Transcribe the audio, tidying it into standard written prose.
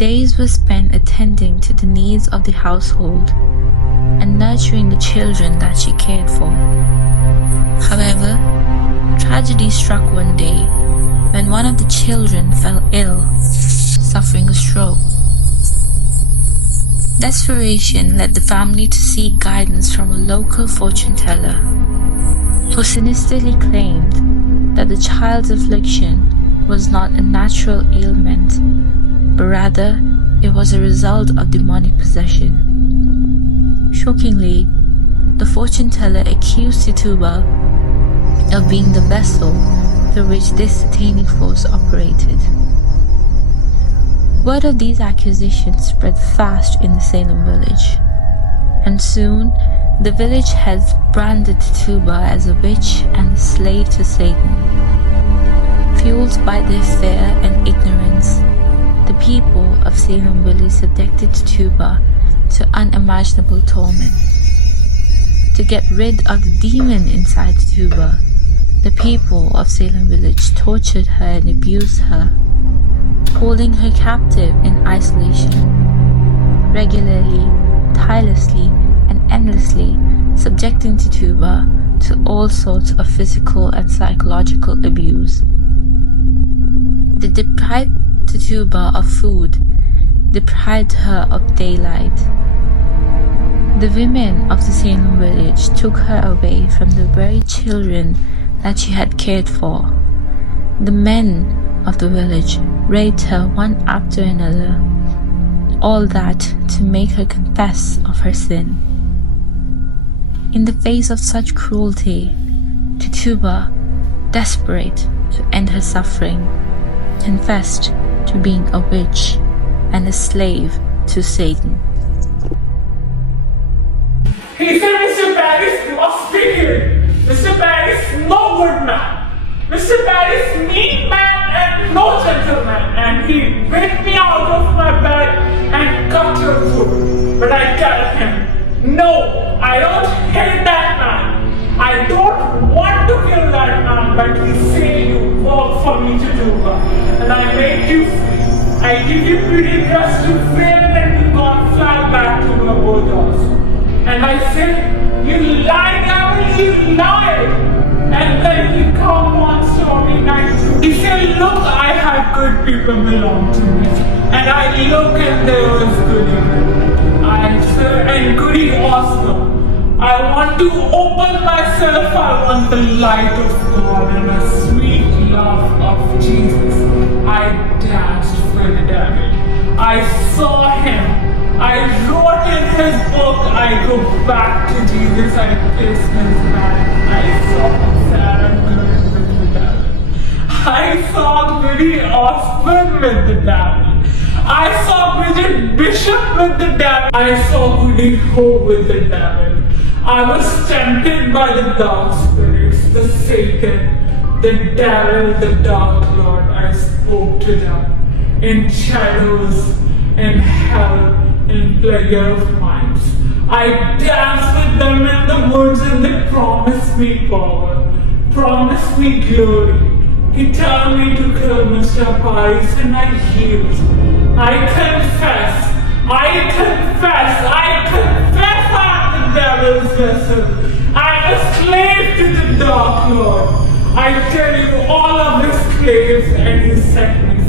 days were spent attending to the needs of the household and nurturing the children that she cared for. However, tragedy struck one day when one of the children fell ill, suffering a stroke. Desperation led the family to seek guidance from a local fortune teller, who sinisterly claimed that the child's affliction was not a natural ailment, but rather it was a result of demonic possession. Shockingly, the fortune teller accused Tituba of being the vessel through which this satanic force operated. Word of these accusations spread fast in the Salem village, and soon the village heads branded Tituba as a witch and a slave to Satan. Fueled by their fear and ignorance, the people of Salem village subjected Tituba to unimaginable torment. To get rid of the demon inside Tituba, the people of Salem village tortured her and abused her, holding her captive in isolation, regularly, tirelessly, and endlessly subjecting Tituba to all sorts of physical and psychological abuse. They deprived Tituba of food, deprived her of daylight. The women of the Salem village took her away from the very children that she had cared for. The men of the village raped her one after another, all that to make her confess of her sin. In the face of such cruelty, Tituba, desperate to end her suffering, confessed to being a witch and a slave to Satan. He said Mr. Paris must be here. Mr. Paris, no good man. Mr. Paris, mean man and no gentleman. And he whipped me out of my bed and cut your food. But I tell him, no, I don't hate that man. I don't want to kill that man, but he say you work for me to do that. And I make you free. I give you pretty dress to fail and you gone fly back to my old house. And I said, you lie, devil, you lie. And then he come one stormy night. He said, look, I have good people belong to me. And I look and there was Goody. I said, and Goody awesome. I want to open myself. I want the light of God and the sweet love of Jesus. I danced for the devil. I saw him. I wrote in his book, I go back to Jesus, I kiss his hand. I saw him sad and good with the devil. I saw Goody Osborne with the devil. I saw Bridget Bishop with the devil. I saw Goody Ho with the devil. I was tempted by the dark spirits, the Satan, the devil, the dark lord. I spoke to them in shadows, in hell, in pleasure of minds. I danced with them in the woods and they promised me power, promised me glory. He told me to kill Mr. Paris and I yield. I confess I'm the devil's vessel. I'm a slave to the dark lord. I tell you all of his slaves and he set me